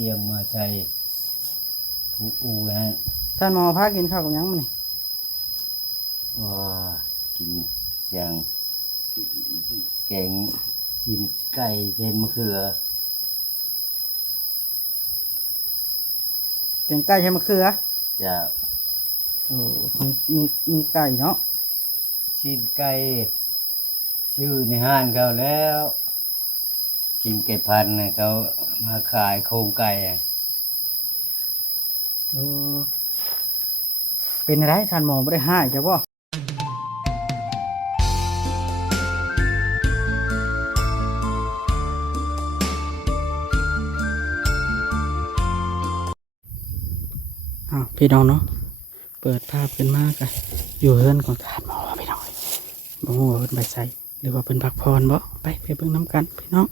ตียงมาใช้ผูกอูฮะท่านหมอพากินข้าวกับหยังมื้อนี้ว่ากินอย่างแกงกินไก่เทนมะเขือแกงไก่ใช้มะเขือจะโอ้มีไก่เนาะชิ้นไก่ชื่อในห้านเขาแล้วชิ้นไก่พันธุ์เขามาขายโครงไก่เออเป็นอะไรท่านหมอบ่ได้ให้จ้ะบ่พี่น้องเนาะเปิดภาพขึ้นมากอะอยู่เฮือนของท่านหมอพี่น้องบ่ฮู้ว่าเพิ่นไปไสหรือว่าเพิ่นพักผ่อนบ่ไปเบิ่งน้ำกันพี่น้อง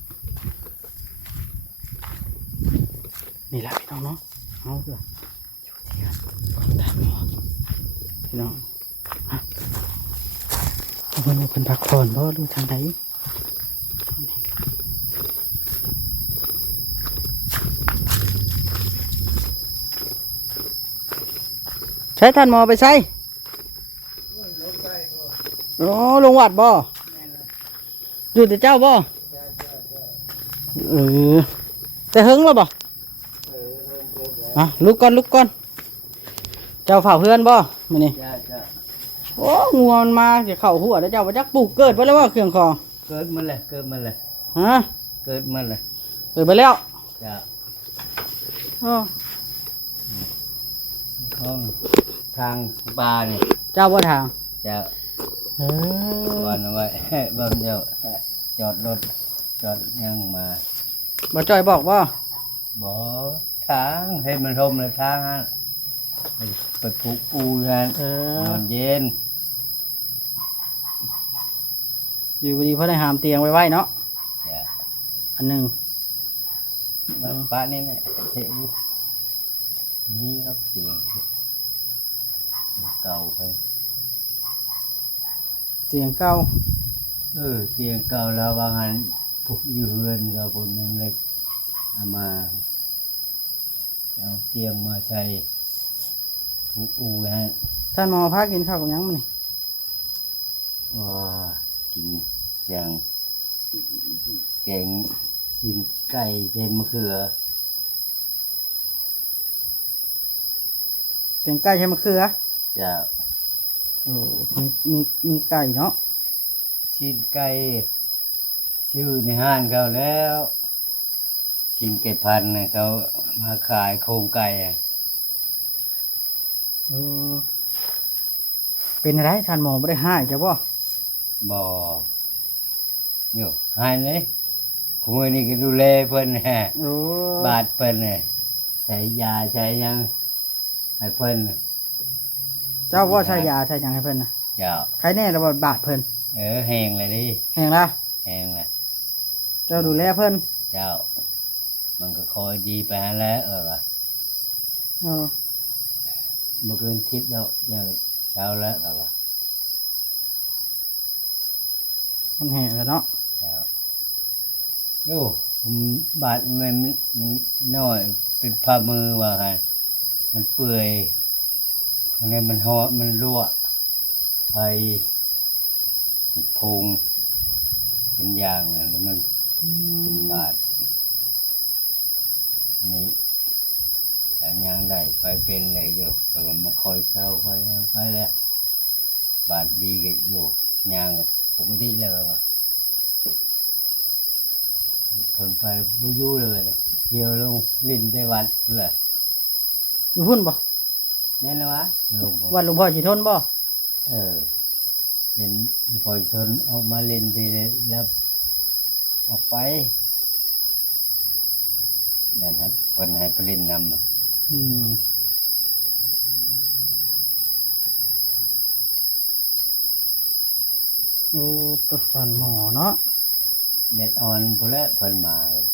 นี่ล่ะพี่น้องเนาะเอาเถอะอยู่ที่กันของท่านหมอพี่น้องเพิ่นพักผ่อนบ่หรือทางใดใช้ท่านหมอไปใช้โอ้ลงวัดบ่อยู่แต่เจ้าบ่เออแต่หึงแล้วบ่ลุกก่อนเจ้าฝ่าเพื่อนบ่มื้อนี้โอ้งัวมันมาสิเข้าหัวแล้วเจ้าบ่จักปลูกเกิดบ่แล้วว่าเครื่องคอเกิดมันเลยฮะเกิดมันเลยเกิดไปแล้วจ้ะอ้อทางปลาเนี่ยเจ้าบ่ทางจะเออวันเอาไว้บ่เจ้าจอดรถจอดยังมาบ่จ้อยบอกบ่บ่ทางให้มันร่มเลยทางฮะไปปลูกปูกันนอนเย็นอยู่ดีเพิ่นได้หามเตียงไว้เนาะจ้ะอันนึงป้านี่แหละเท่นี่รับเตียงเก่าไปเตียงเก่าเตียงเก่าแล้วบางอันพวกอยู่เฮือนกับบนยังเล็กเอามาเอาเตียงมาใช้ผูกอูฮะท่านหมอพากินข้าวกับหยังมื้อนี้ว่ากินอย่างแกงกินไก่เทนมะเขือแกงไก่ใช้มะเขือจะโอ้มีไก่เนาะชิ้นไก่ชื่อในห้านเขาแล้วชิ้นไก่พันธุ์เขามาขายโครงไก่เออเป็นอะไรท่านหมอบ่ได้ให้จ้ะบ่บ่อยู่ให้เลยคุมื้อนี้ก็ดูแลเพิ่นโอ้บาดเพิ่นใช้ยาใช้ยังให้เพิ่นเจ้าบ่ใช้ยาใช้หยังให้เพิ่นน่ะเจ้าใครแน่ระบาดเพิ่นแห้งเลยดิแห้งละแห้งเลยเจ้าดูแลเพิ่นเจ้ามันก็คอยดีไปหาแล้วว่ะเมื่อคืนทิศแล้วยังเช้าแล้วว่ะมันแห้งแล้วเนาะเจ้าโย่ผมบาดมันน้อยเป็นผ้ามือว่าฮะมันเปื่อยของนี้มันห่อมันรั่วไฟมันพุงเป็นยางหรือมันเป็นบาดอันนี้แล้วยังได้ไปเป็นเลยอยู่แต่ว่ามาคอยเช่าคอยยังไปแล้วบาดดีกันอยู่ยังกับปกติแล้วว่ะทนไปบุยูเลยเที่ยวลงลิ้นได้วัดเลยอยู่พุ่นบ่แม่นแล้ววะวัดหลวงพ่อสิทนบ่เห็นพอชนออกมาเล่นไปเลยแล้วออกไปเนี่ยฮะเพิ่นให้ไปเล่นนำโอ้ตัวท่านหมอเนาะเด็ดอ่อนพอแล้วเพิ่นมาเลย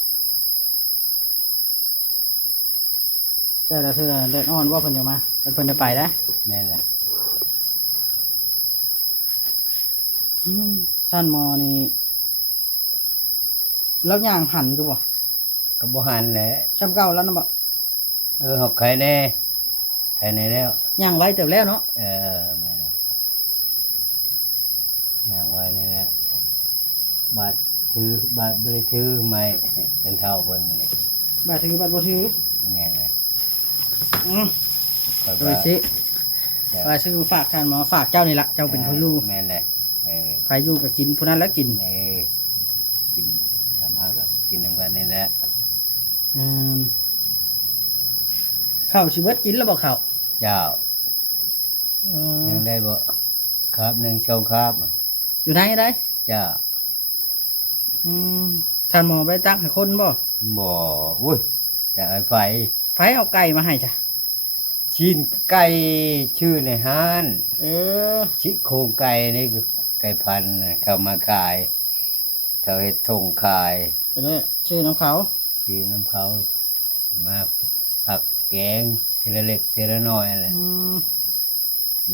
แต่ละเทื่อเด็ดอ่อนว่าเพิ่นจะมาเพิ่นจะไปได้แม่นแหละท่านหมอนี่แล้วย่างหันอยู่บ่ ก็บ่หันแหละ ช้ำเก่าแล้วนะบ่ หอกไข่แน่ไข่แน่แล้ว ย่างไว้เติบแล้วเนาะ แม่นแล้วอย่างไว้นี่แหละบาดถือบาดบ่ได้ถือไม่กันเท่าเพิ่นนี่ บาดถือบาดบ่ถือ แม่นเลย โดยสิว่าชื่อฝากท่านหมอฝากเจ้านี่ละเจ้าเป็นผู้อยู่ แม่นเลยใครอยู่ก็กินผู้นั้นแล้วกิน กินน้ำมากก็กินน้ำกันนี่แหละ อืมข้าวสิเบิดกินแล้วบ่ข้าว เจ้า ยังได้บ่ครับหนึ่งช่องครับ อยู่ไหนได้ จ้า อืมท่านหมอไปตักให้คนบ่ บ่อุ้ยแต่ไอ้ไฟ ไผเอาไก่มาให้จ้ะ ชิ้นไก่ชื่อในห้าน เออ ชิโครงไก่นี่คือไก่พันธุ์น่ะเขามาขาย เขาเฮ็ดทงขาย เดี๋ยวนี้ชื่อน้ำเขา ชื่อน้ำเขามาผักแกงทีละเล็กทีละน้อยอะไร อืม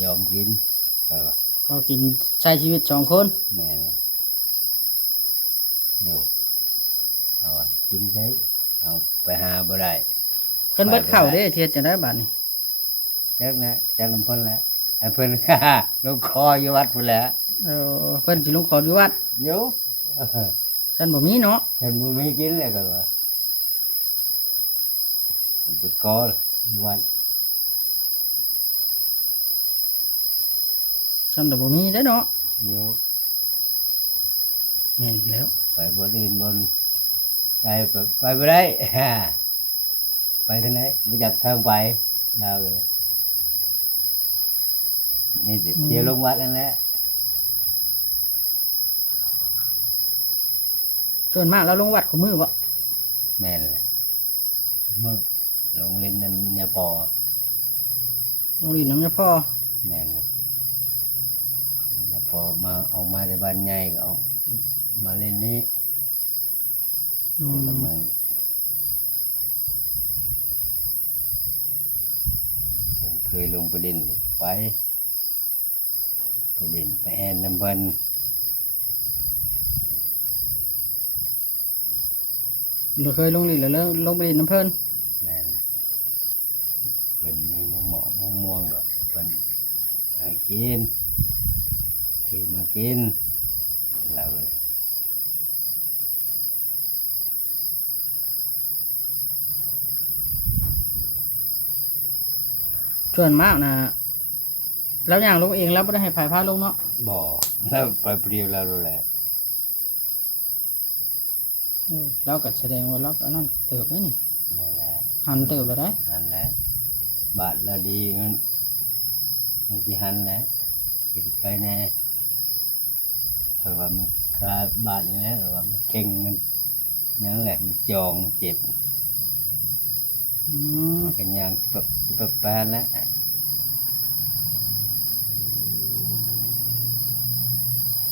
ยอมกินว่า ก็กินใช้ชีวิต2 คน แม่นะอยู่เอาอะกินใช้เอาไปหาบ่ได้ เพิ่นเบิดข้าวเด้เทียดจะได้บาดนี้ จักนะจักลำเพิ่นแหละไอ้เพิ่น ลงคออยู่วัดพุ่นแหละ เพิ่นสิลงขออยู่วัด อยู่ ท่านบ่มีเนาะ ท่านบ่มีกินแล้วก็ว่าไปกอเลยอยู่วัด ท่านบ่มีได้อเนาะ อยู่ แม่นแล้ว ไปบนอื่นบนไกลไปบ่ได้ ไปทางไหนบ่จักทางไปลาวเลยนี่สิเที่ยวลงวัดนั่นแหละ ส่วนมากเราลงวัดของมือบ่ แม่นแหละมื้อลงเล่นน้ำยาพอ ลงดินน้ำยาพ่อ แม่นเลยยาพอมาเอามาจากบ้านใหญ่ก็เอามาเล่นนี้ อื เดี๋ยว ม ละมึงเพิ่นเคยลงไปเล่นไปเล่นไปแอนน้ำเพิ่น เราเคยลงดินแล้วลงไปดินน้ำเพิ่น แม่นเลยเพิ่นมีมะม่วงม่วงก็เพิ่นให้กินถือมากินแล้วเลย ส่วนมากนะแล้วอย่างลงเองแล้วไม่ได้ให้ผายพาลงเนาะ บ่แล้วไปเปรียวแล้วแหละ เราก็แสดงว่าเราก็นั่นเติบได้นี่ นั่นแหละ หันเติบแล้วได้ หันแล้วบาทละดีมันยังกี่หันแล้วคือใครแน่เพราะว่ามันคาบาทนี่แหล้วว่ามันเข่งมันยังแหละมันจองเจ็บ อืม มันกันยังปะปานแล้ว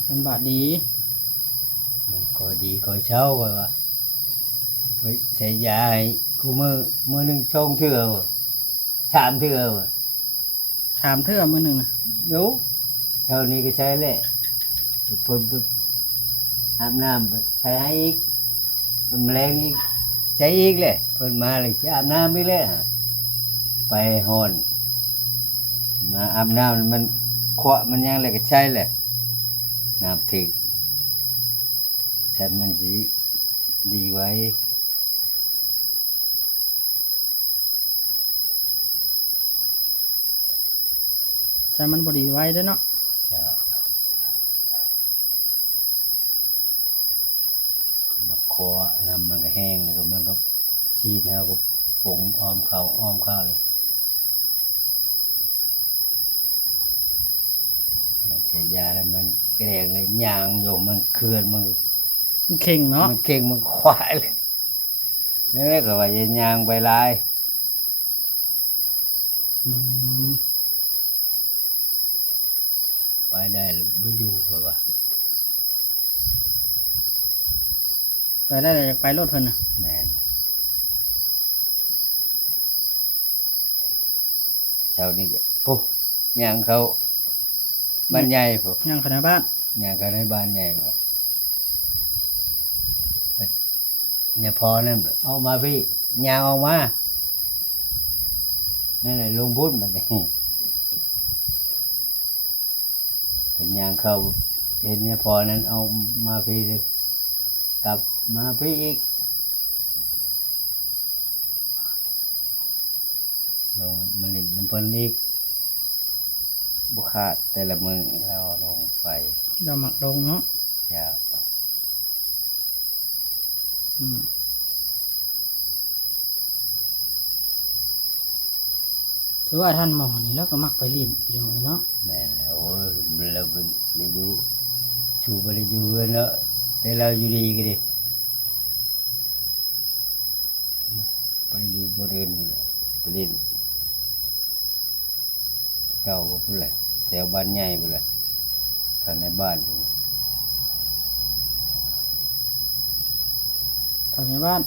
เป็นบาทดี มันก็ดีก็เช่าว่าไปใช้ยาให้กูมือหนึ่งช่องเถื่อว่ะสามเถื่อว่ะ ถามเทื่อมือหนึ่งน่ะ อยู่เช้านี้ก็ใช้แหละเพิ่มไปอาบน้ำไปใช้ให้อีกเป็นแมลงอีกใช้อีกเลยเพิ่นมาเลยสิอาบน้ำอีกเลยฮะไปหอนมาอาบน้ำมันขวะมันยังเลยก็ใช้เลยน้ำถึกฉันมันสิดีไว้ ใช่มันบดีไว้เด้วยเนาะ เดี๋ยวเขามาคอน้ำมันก็แห้งแล้วก็มันก็ชีดแล้วก็ปุ๋งอ้อมเข้าเลยในใช้ยาแล้วมันแกรงเลยยางอยู่มันเคลื่อนมัน มันเข่งเนาะ มันเก่งมันควายเลยนี่แหละก็ว่าจะยางไปลาย อืม ไปได้หรือไม่อยู่ก็ว่า ไปได้เลยอยากไปรถเพิ่นน่ะ แม่นเช้านี้ก็ปุ๊บยางเขาบ้านใหญ่ปุ๊บ ย่างขนาดบ้าน ยางเขาในบ้านใหญ่ปุ๊บ เนี่ยพอนั่นออกมาพี่ยางออกมานั่นแหละลุงพุทธมันเลยผลยางเข้าเห็นเนี่ยพอนั้นเอามาพี่เลยกลับมาพี่อีกลงมาเลินน้ำเพิ่นอีกบุคาแต่ละมือเราลงไป เราหมักดงเนาะ อย่า อืมถือว่าท่านหมอนี่แล้วก็มักไปลิ้นพี่น้องเนาะ แม่นแล้วโอ้ยเราเป็นอายุชูบริยูเนาะแต่เราอยู่ดีกันดิไปอยู่บริเวณเลยไปเล่นเก่าก็พูดเลยแถวบ้านใหญ่ไปเลยทางในบ้านไปเลย ทางในบ้าน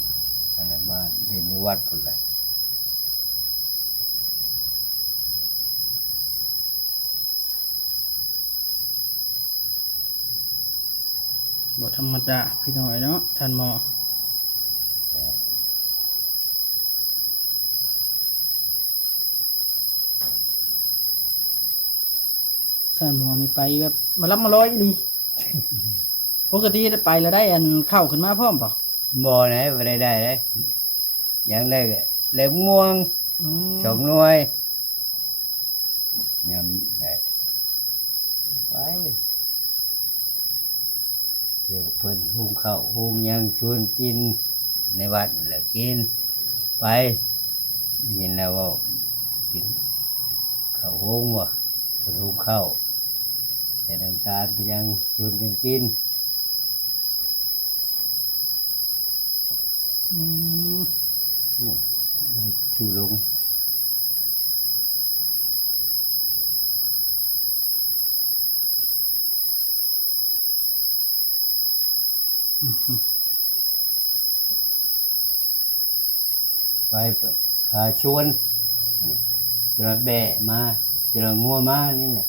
ทางในบ้านเล่นอยู่วัดพูดเลย บ่ธรรมดาพี่น้องเนาะท่านหมอ จ้ะ ท่านหมอนี่ไปแบบมารับมาร้อยอีหลี ปกติไปแล้วได้อันเข้าขึ้นมาพร้อมเปล่า บ่อไหนไปได้เลยอย่างได้ก็เล็บม่วง อืม สองหน่วยยำได้ไปเที่ยวกับเพิ่นหุงข้าวหุงหยังชวนกินในวัดนั่นแหละกินไปได้ยินแล้วว่ากินข้าวหุงว่ะเพิ่นหุงข้าวใส่น้ำตาลไปยังชวนกันกิน อืม นี่ชูลง ไปขาชวนนี่จะมาแบะมาจะมางัวมานี่แหละ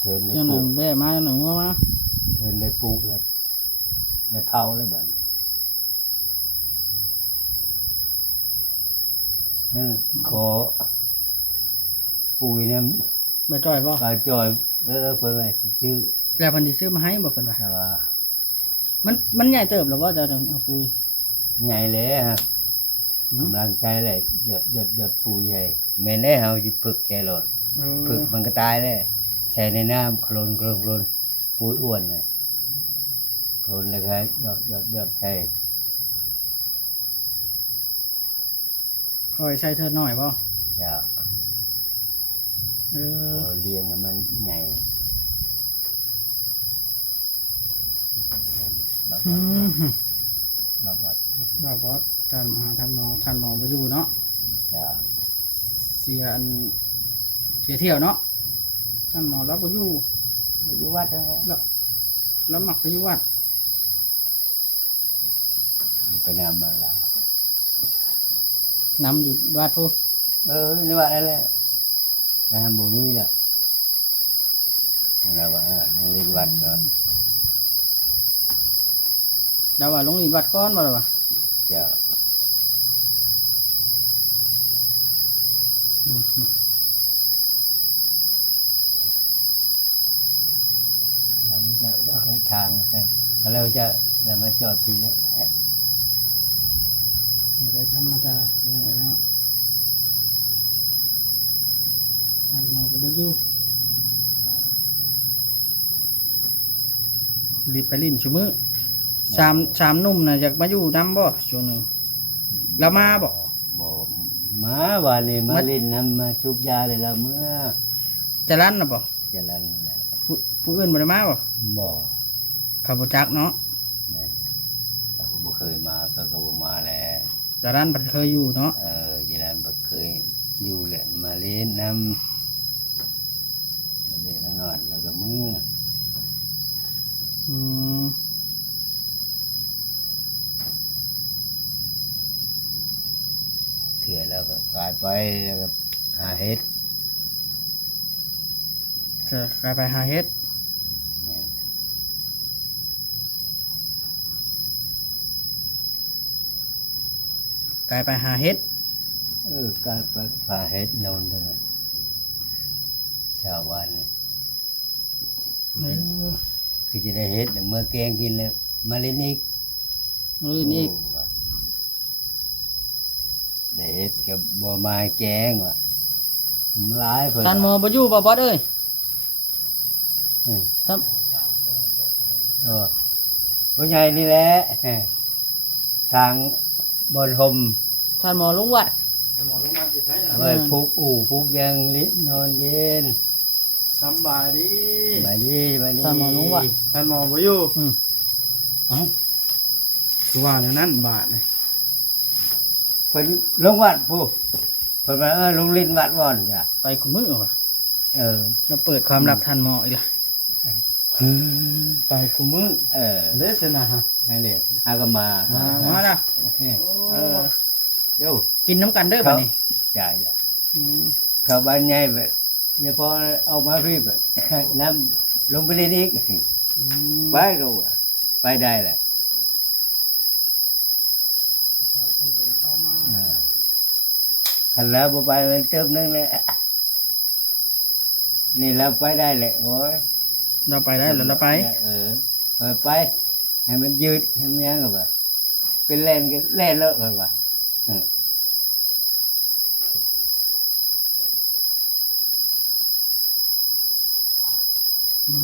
เทินเลย เจ้าห ปลู นุ่ ก มแม่มาหนุ่มมา เทินเลยปลูกเลยเผาเลยบัดนี้นั่นขอปุ๋ยเนี่ย บ่จ่อยบ่ ปลาจอยเพิ่นไว้ชื่อ แปลเพันธุ์สิซื้อมาให้บ่เพิ่นว่า แต่ว่า มันใหญ่เติบแล้วบ่เจ้าจังเอาปุ๋ย ใหญ่เลยฮะ อืม กำลังใช้เลยหยดปุ๋ยใหญ่แม่นได้เฮาสิฝึกแครอท เออ ฝึกมันก็ตายเลยใช้ในน้ำโคลนปุ๋ยอ้วนเนี่ยโคลนเลยครับหยดใช่ คอยใช้เธอหน่อยบ่ อย่า เออ เราเลี้ยงให้มันใหญ่บับ อื บัด ม บับบัด ว่าบ่ท่านหมอบ่อยู่เนาะ อย่า เสียอันเสียเที่ยวเนาะท่านหมอรับบ่อยู่ ไม่อยู่วัดนะ แล้วมักไปอยู่วัด ไปนำมาแล้ว นำอยู่วัดพู ในวัดนั่นแหละนะฮะบุมีแล้วเราว่าโรงเรียนวัดก็ เดาว่าลงเรียนวัดก่อนบ่ล่ะวะ จะ อืม เราจะว่าเขาทางกันแล้วเราจะเรามาจอดทีแล้ว มันก็ธรรมดาพี่น้องเนาะท่านหมอก็บ่อยู่รีบไปลิ้นชั่วมื้อสามหนุ่มน่ะอยากมาอยู่นำบ่ช่วงหนึงแล้วมาบ่ บ่มาวันนี้มาเล่นน้ำมาชุบยาเลยเราเมื่อ จะลั่นน่ะบ่ จะรันนั่นแหละ ผู้อื่นบ่ได้มาบ่ บ่ เขาบ่จักเนาะ นี่นเขาก็บ่เคยมาเขาก็บ่มาแหละ จะลั่นบ่เคยอยู่เนาะ จะรันบ่เคยอยู่แหละมาเล่นน้ำมาเล่นนอนแล้วก็มือ อืม เถื่อแล้วก็กลายไปแล้วก็หาเฮ็ด จะกลายไปหาเฮ็ด นี่น กลายไปหาเฮ็ด การไปผ่าเฮ็ดโนนตัวนั้นชาวบ้านนี่คือจะได้เฮ็ดเมื่อแกงกินแล้วมาเล่นอีก มื้อนี้ โว่ะได้เฮ็ดกับบ่มาแกงว่ะมันหลายเพิ่น ท่านหมอบ่อยู่บ่บอสเอ้ย เออ ครับ ผู้ใหญ่นี่แหละทางบนห่ม ท่านหมอลุงวัด ไว้ผูกผูกยังลินอนเย็น สำบายดี บายดีบายดี ท่านหมอลุงวัด ท่านหมอบ่อยู่ เอ้า คือว่าอย่างนั้นบาทนี่ เพิ่นลงวัดผู้เพิ่นมาลงลิ้นวัดว่อนจ้ะ ไปคุมื้อว่ะ เออ เราเปิดความลับท่านหมออีกล่ะ ไปคุมื้อ เลสนะฮะ นั่นแหละหาก็มา มาละ เดี๋ยว กินน้ำกันเด้อบัดนี้ จ้ะเข้าบ้านใหญ่แบบเนี่ยพอเอามาพี่แบบน้ำลงไปเล่นอีกไปก็ว่าไปได้แหละขันแล้วบ่ไปมันเติมนึงเลยนี่เราไปได้แหละโอ้ย เราไปได้แล้วเราไป ไปให้มันยืดให้มันยังกับว่าเป็นเล่นกันเล่นแล้วเลยว่า อื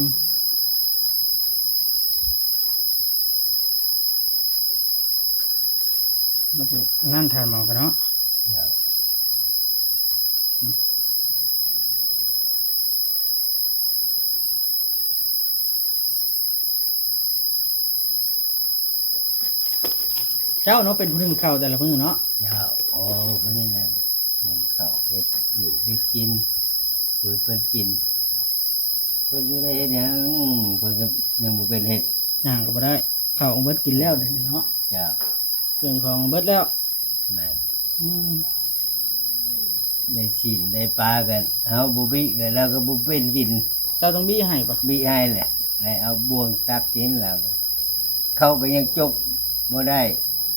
มมาถึงนั่นทานหมอกันเนาะเจ้าเนาะเป็นผู้หนึ่งเข้าแต่ละมื้อเนาะ โอ้คนนี้นะนำข้าวเฮ็ดอยู่เฮ็ดกินชวนเพิ่นกินเพิ่นนี่ได้เฮ็ดหยังเพิ่นก็ยังบ่เป็นเฮ็ด ย่างก็บ่ได้ข้าวของเบิดกินแล้วเดี๋ยวนี้เนาะ จ้ะ เครื่องของเบิดแล้ว แม่น อืม ได้ชินได้ปลากันเอาบ่บิกันแล้วก็บ่เป็นกิน เจ้าต้องบี้ให้ปะ บิให้แหละแล้วเอาบ่วงตักกินแล้วเขาก็ยังจกบ่ได้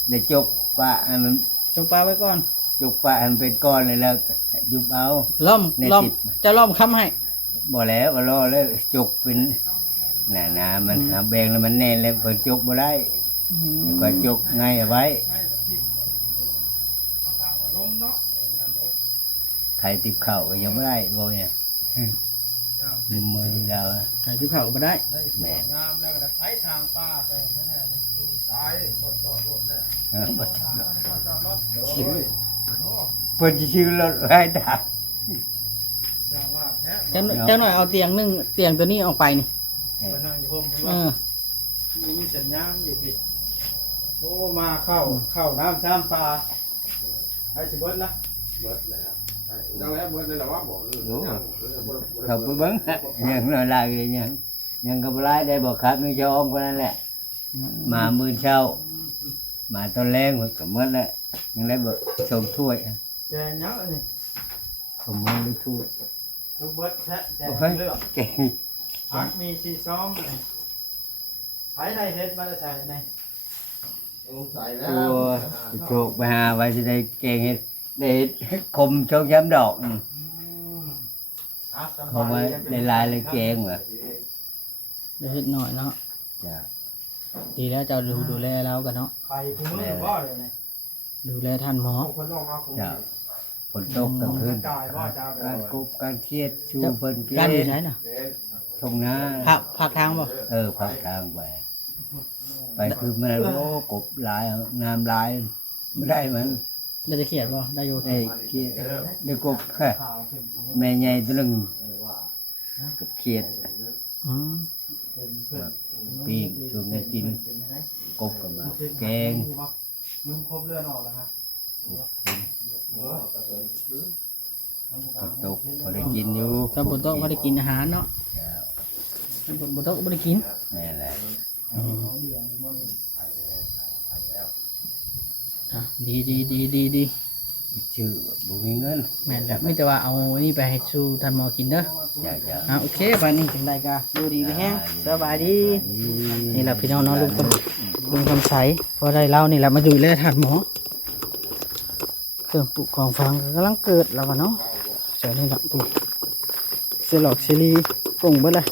เลยจกปลาให้มัน จงปลาไว้ก่อน จกปลาให้มันเป็นก้อนเลยแล้วยุบเอา ล้อม ใน ล้อม จิต เจะล้อมค้ำให้ บ่แล้วก็รอแล้วจกเป็นหนามันหาแบงแล้วมันแน่นแล้วเพิ่นจกบ่ได้ อืม แล้วก็จกไงเอาไว้ใครติบข้าวก็ยังบ่ได้บ่เนี่ยมือเรา ไก่ที่เผาบ่ได้ แม่น งามแล้วก็ไถทางป้าไปแท้ๆเลยตายบ่จอดรถแล้ว บ่จำหรอก บ่จอดรถ เพิ่นสิชื่อรถให้ดัก จังว่าแท้ เจ้าหน่อยเอาเตียงนึงเตียงตัวนี้ออกไปนี่ ไปนั่งอยู่ห่ม เออ มีสัญญาณอยู่พี่โอ้มาเข้าน้ำซ้ำปลาให้สิเบิดละเบิดแล้วจังแล้วเบิดเลยล่ะว่าบ่ เขาไปเบิ่งยังน้อยลายยังก็บ่หลายได้บ่ครับนึงเจ้าอ้อมคนนั้นแหละมามื้อเช้ามาตอนแรงมันก็หมดแล้วยังได้บ่ส่งถ้วย แกงยังนี่ ผมมือถ้วย ลูกเบิดแท้แกง โอ้ย เลือก เก่ง ผักมีสีซ้อมนี่ไผได้เฮ็ดมาได้ใส่นี่ โอ้ยโชคไปหาไว้สิได้เก่งเฮ็ดได้เฮ็ดคมชงช้ำดอกเขาไว้ได้ลายเลยเก่งว่ะ เดี๋ยวเฮ็ดหน่อยเนาะ จ้ะ ดีแล้วเจ้าดูแลเรากันเนาะ ไปคุมือบ่เลยนี่ ดูแลท่านหมอ คนออกมาคุม จ้ะฝนตกกลางคืน กายบ่จ้า การกบการเครียดชูเพิ่นเก การอยู่ ณฑ์ ไหนน่ะ ทงนา ผักทางบ่ พักทางไปไปคือมันโอ้กบหลายน้ำหลายไม่ได้มัน เราจะเขียนบ่ได้อยู่ ได้เครียดได้กบ ข่าวขึ้นคุมือ แม่ใหญ่ตัวหนึงกับเครียด อืม เป็นเพื่อน ปีกช่วงนี้กินกบกับมาแกง ลุงครบเลือดออกแล้วฮะ ฝนตกพอได้กินอยู่ ถ้าฝนตกบ่ได้กินอาหารเนาะ จ้ะ ถ้าฝนบ่ตกบ่ได้กิน แม่แหละ อ่ะดี ชื่อบ่มีเงิน แม่นแล้วมีแต่ว่าเอาอันนี้ไปให้สู่ท่านหมอกินเด้อ จ้ะ อ่ะโอเคบัดนี้จังไดก็ดูดีไปแฮงสบายดี นี่แหละพี่น้องเนาะลุงคำใสพอได้เล่านี่แหละมาดูแลท่านหมอ เครื่องปลูกของฟังก็กำลังเกิดแล้ววะเนาะใส่นี่ละปลูกเสลอกเชลีปรุงเบิดเลย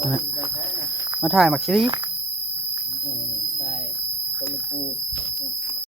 นั่นน่ะมาถ่ายหมักเชลี ใช่คนละปลูก